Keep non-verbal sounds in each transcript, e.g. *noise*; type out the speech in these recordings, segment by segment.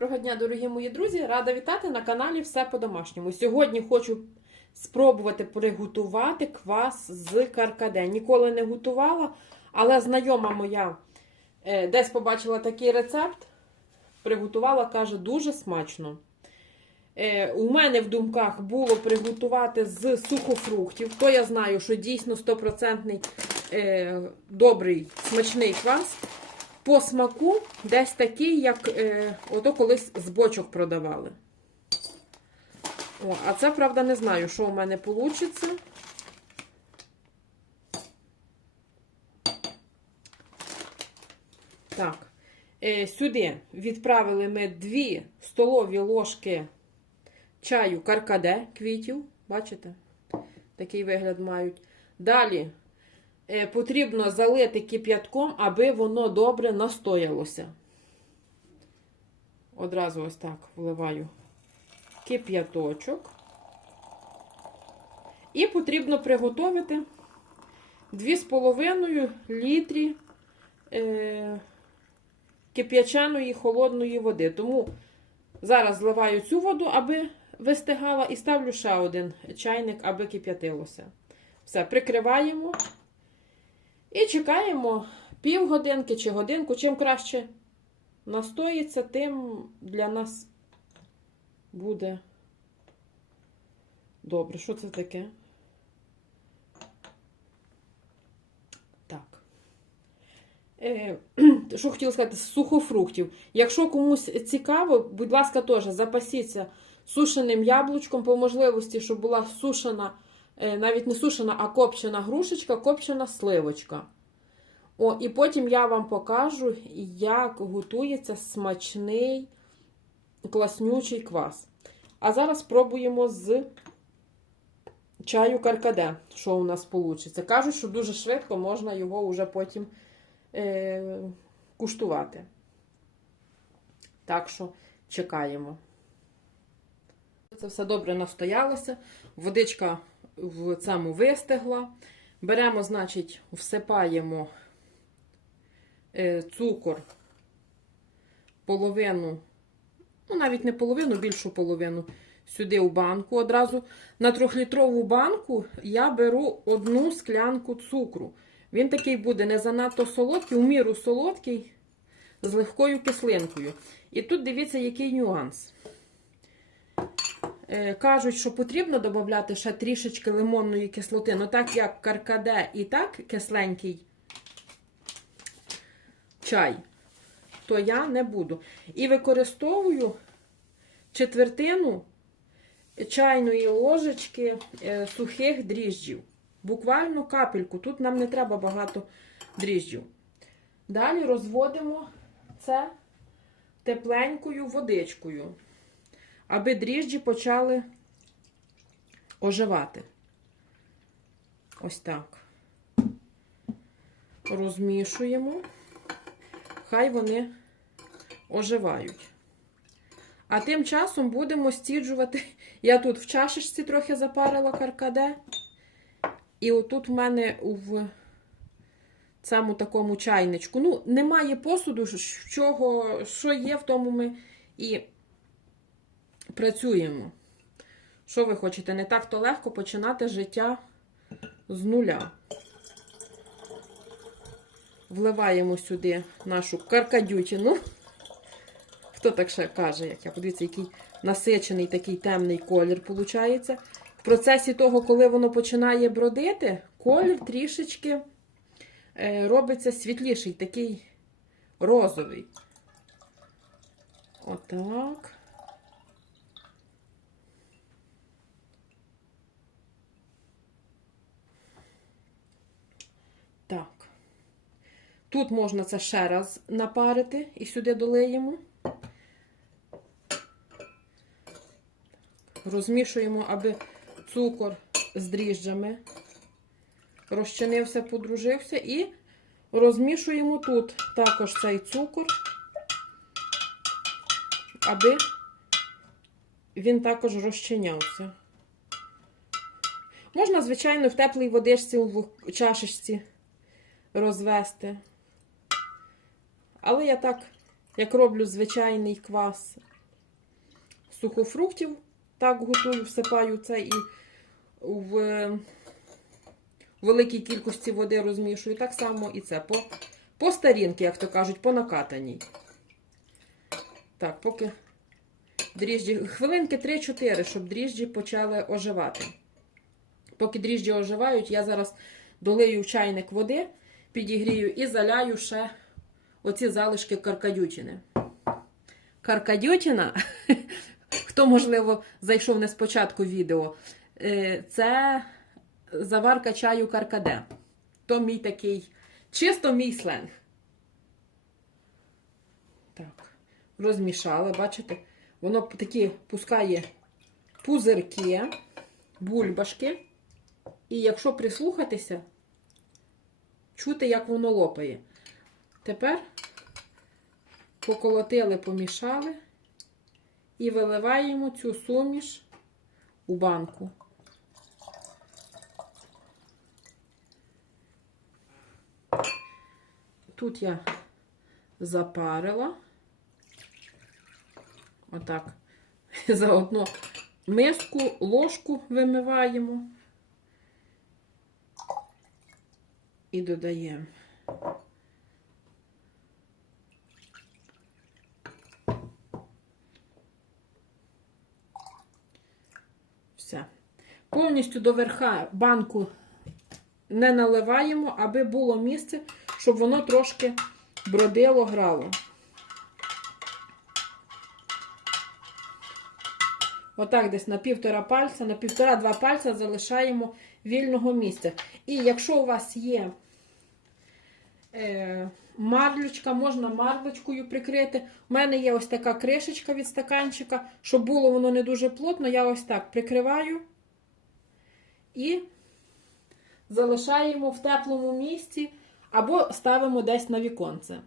Доброго дня, дорогі мої друзі! Рада вітати на каналі Все по-домашньому. Сьогодні хочу спробувати приготувати квас з каркаде. Ніколи не готувала, але знайома моя е, десь побачила такий рецепт, приготувала, каже, дуже смачно. Е, У мене в думках було приготувати з сухофруктів. То я знаю, що дійсно 100% е, добрий смачний квас. По смаку десь такий, як е, ото колись з бочок продавали. О, а це, правда, не знаю, що у мене вийде. Так, е, сюди відправили ми 2 столові ложки чаю каркаде квітів. Бачите? Такий вигляд мають. Далі потрібно залити кип'ятком, аби воно добре настоялося. Одразу ось так вливаю кип'яточок. І потрібно приготувати 2,5 літрі е, кип'яченої холодної води. Тому зараз зливаю цю воду, аби вистигала, і ставлю ще один чайник, аби кип'ятилося. Все, прикриваємо. І чекаємо півгодинки чи годинку. Чим краще настоїться, тим для нас буде добре. Що це таке? Так. Е, *clears throat* що хотіла сказати, з сухофруктів. Якщо комусь цікаво, будь ласка, теж запасіться сушеним яблучком, по можливості, щоб була сушена навіть не сушена, а копчена грушечка, копчена сливочка. О, І потім я вам покажу, як готується смачний класнючий квас. А зараз спробуємо з чаю каркаде, що у нас вийде. Кажуть, що дуже швидко можна його вже потім е, куштувати. Так що чекаємо. Це все добре настоялося. Водичка в цьому вистигла. Беремо, значить, всипаємо цукор, половину, ну, навіть не половину, більшу половину сюди в банку. Одразу на трьохлітрову банку я беру одну склянку цукру. Він такий буде не занадто солодкий, у міру солодкий, з легкою кислинкою. І тут дивіться, який нюанс. Кажуть, що потрібно додати ще трішечки лимонної кислоти. Ну, так як каркаде і так кисленький чай, то я не буду. І використовую четвертину чайної ложечки сухих дріжджів. Буквально капельку. Тут нам не треба багато дріжджів. Далі розводимо це тепленькою водичкою аби дріжджі почали оживати. Ось так. Розмішуємо, хай вони оживають. А тим часом будемо стіджувати. Я тут в чашечці трохи запарила каркаде. І отут в мене в цьому такому чайничку. Ну, немає посуду, чого, що є, в тому ми і працюємо. Що ви хочете? Не так то легко починати життя з нуля. Вливаємо сюди нашу каркадютину. Хто так ще каже, як я подивіться, який насичений такий темний колір виходить. В процесі того, коли воно починає бродити, колір трішечки е, робиться світліший, такий розовий. Отак. Так. Тут можна це ще раз напарити і сюди долиємо. Розмішуємо, аби цукор з дріжджами розчинився, подружився, і розмішуємо тут також цей цукор, аби він також розчинявся. Можна, звичайно, в теплій водичці в чашечці розвести. Але я так як роблю звичайний квас сухофруктів, так готую, всипаю це і в великій кількості води розмішую. Так само і це по, по старінки, як то кажуть, по накатаній. Так, поки дріжджі, хвилинки 3-4, щоб дріжджі почали оживати. Поки дріжджі оживають, я зараз долию в чайник води, підігрію і заляю ще оці залишки каркадютини. Каркадютина, *laughs* хто, можливо, зайшов не спочатку відео, е, це заварка чаю каркаде. То мій такий, чисто мій сленг. Так, розмішала, бачите? Воно такі пускає пузирки, бульбашки. І якщо прислухатися, чути, як воно лопає. Тепер поколотили, помішали і виливаємо цю суміш у банку. Тут я запарила. Отак. *laughs* Заодно миску, ложку вимиваємо і додаємо. Все. Повністю до верха банку не наливаємо, аби було місце, щоб воно трошки бродило, грало. Отак десь на півтора пальця, на півтора-два пальця залишаємо вільного місця. І якщо у вас є марлючка, можна марлечкою прикрити. У мене є ось така кришечка від стаканчика, щоб було воно не дуже плотно, я ось так прикриваю і залишаємо в теплому місці або ставимо десь на віконце.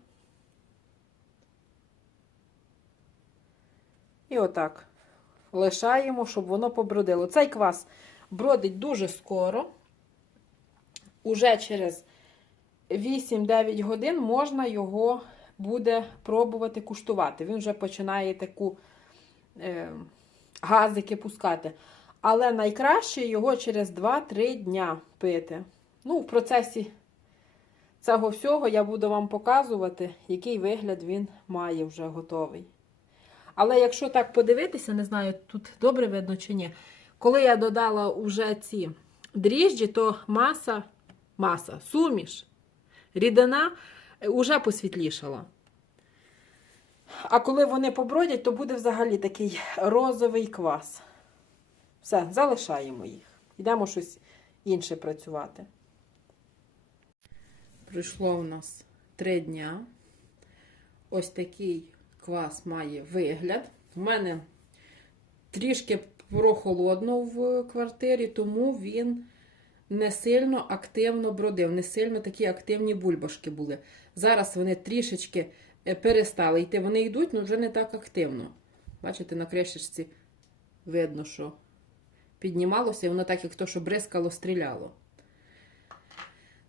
І отак лишаємо, щоб воно побродило. Цей квас бродить дуже скоро. Уже через 8-9 годин можна його буде пробувати куштувати. Він вже починає таку е, газики пускати. Але найкраще його через 2-3 дня пити. Ну, в процесі цього всього я буду вам показувати, який вигляд він має вже готовий. Але якщо так подивитися, не знаю, тут добре видно чи ні. Коли я додала уже ці дріжджі, то маса, маса, суміш, рідина вже посвітлішала. А коли вони побродять, то буде взагалі такий розовий квас. Все, залишаємо їх. Йдемо щось інше працювати. Пройшло у нас три дня. Ось такий квас має вигляд. У мене трішки прохолодно в квартирі, тому він не сильно активно бродив, не сильно такі активні бульбашки були. Зараз вони трішечки е, перестали йти. Вони йдуть, але вже не так активно. Бачите, на кришечці видно, що піднімалося, і воно так, як то, що бризкало, стріляло.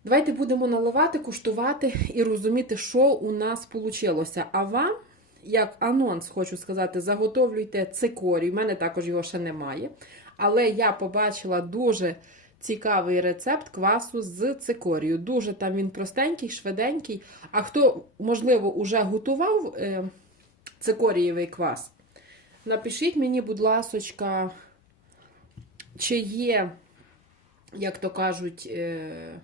Давайте будемо наливати, куштувати і розуміти, що у нас вийшло. А вам, як анонс, хочу сказати, заготовлюйте цикорій. У мене також його ще немає. Але я побачила дуже цікавий рецепт квасу з цикорію. Дуже там він простенький, швиденький. А хто, можливо, уже готував е, цикорієвий квас, напишіть мені, будь ласочка, чи є, як то кажуть, е,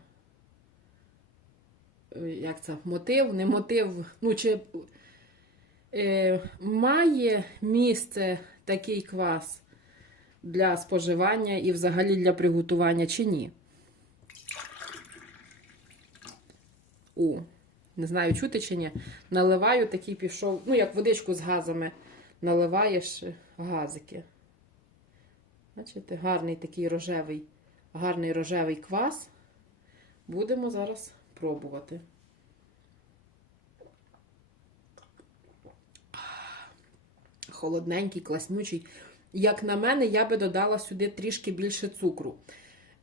як це, мотив, не мотив, ну, чи е, має місце такий квас для споживання і взагалі для приготування, чи ні? О, не знаю, чути чи ні. Наливаю такий пішов, ну, як водичку з газами наливаєш газики. Бачите, гарний такий рожевий, гарний рожевий квас. Будемо зараз пробувати. Холодненький, класнючий. Як на мене, я би додала сюди трішки більше цукру.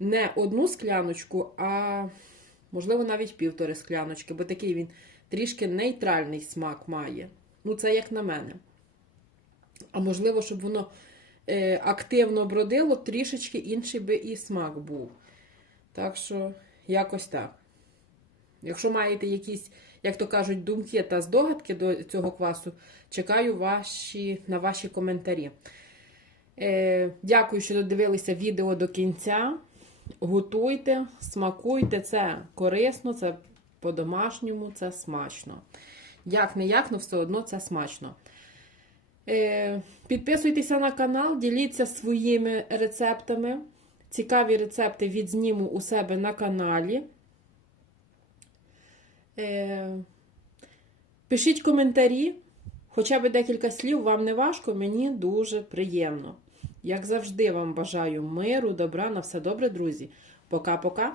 Не одну скляночку, а можливо навіть півтори скляночки, бо такий він трішки нейтральний смак має. Ну, це як на мене. А можливо, щоб воно е, активно бродило, трішечки інший би і смак був. Так що, якось так. Якщо маєте якісь, як то кажуть, думки та здогадки до цього квасу, чекаю ваші, на ваші коментарі. Е, дякую, що додивилися відео до кінця. Готуйте, смакуйте, це корисно, це по-домашньому, це смачно. Як не як, але все одно це смачно. Е, підписуйтеся на канал, діліться своїми рецептами. Цікаві рецепти відзніму у себе на каналі. Е, пишіть коментарі, хоча б декілька слів, вам не важко, мені дуже приємно. Як завжди, вам бажаю миру, добра, на все добре, друзі. Пока-пока.